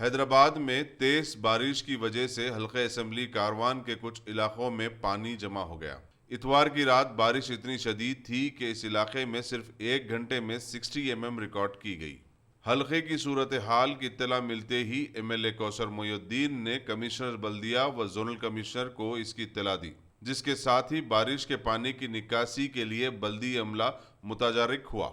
हैदराबाद में तेज बारिश की वजह से हल्के असेंबली कारवान के कुछ इलाकों में पानी जमा हो गया। इतवार की रात बारिश इतनी शदीद थी कि इस इलाके में सिर्फ 1 घंटे में 60 mm रिकॉर्ड की गई। हल्के की सूरत हाल की इत्तला मिलते ही MLA कौसर मोहिउद्दीन ने कमिश्नर बल्दिया व जोनल कमिश्नर को इसकी इत्तला दी, जिसके साथ ही बारिश के पानी की निकासी के लिए बल्दी अमला मुतजारिक हुआ।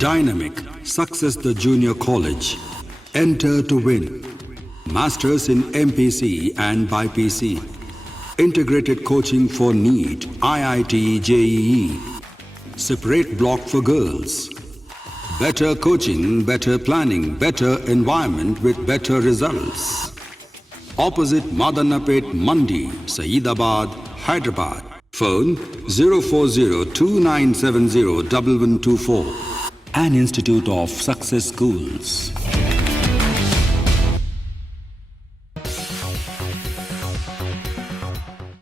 Dynamic Success the Junior College. Enter to win. Masters in MPC and BPC. Integrated coaching for NEET, IIT, JEE. Separate block for girls. Better coaching, better planning, better environment with better results. Opposite Madanapet Mandi, Saeedabad, Hyderabad. Phone 04029701124. An Institute of Success Schools.